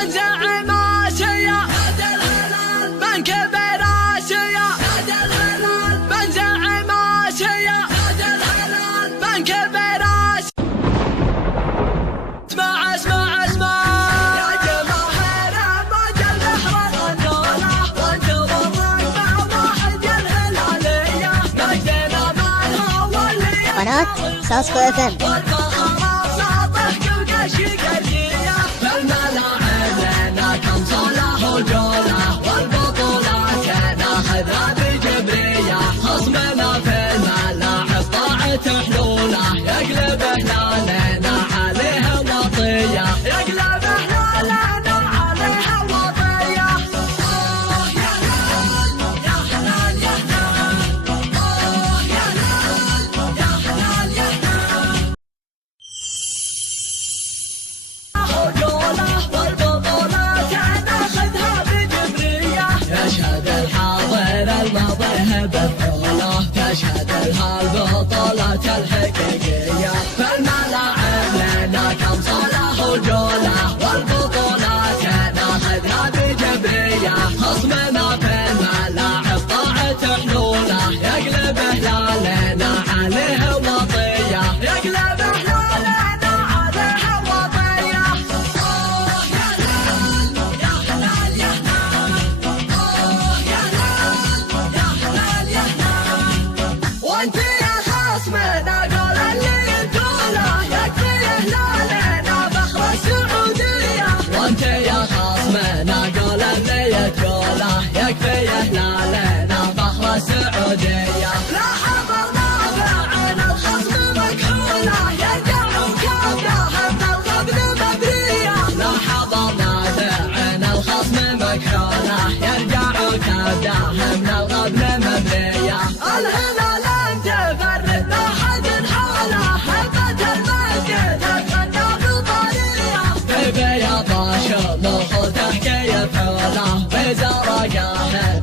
بنزعم آسيا من كبر آسيا بنزعم آسيا من كبر آسيا. اسمع اسمع اسمع يا جماهير أمواج البحر الغندولة وانتظر مع واحد يا الهلالية مجدنا مالها واللي قناة ساسكو اف ام. ناخذها بجبرية خصمنا في الملاعب طاعت حلوله يقلب هلالنا عليه وطية يقلب هلالنا عليه وطية. يا هلال يا هلال يا هلال يا هلال يا هلال يا هلال. رجولة والبطولات ناخذها بجبرية يشهد الحاضر الماضي بفعوله تشهد لها البطولات الحقيقية في الملاعب لنا كم صالة وجولة والبطولات ناخذها بجبرية خصمنا في الملاعب طاعت حلوله يقلب هلالنا عليه وطية يقلب هلالنا عليه وطية. يا هلال يا هلال يا هلال وانت يا خصمنا قول اللي تقوله يكفي هلالنا فخر السعودية وانت يا خصمنا قول اللي تقوله يكفي هلالنا فخر السعودية. لا حضرنا بعين الخصم مكحولة يرجعوا كابداه من الغبن مبرية لا حضرنا بعين الخصم مكحولة يرجعوا كابداه من الغبن مبرية. الهلال انت فرد لا حد حوله هبة المسجد تغنى بالطريقة في بياض شموخ تحكي فعله بزرقاء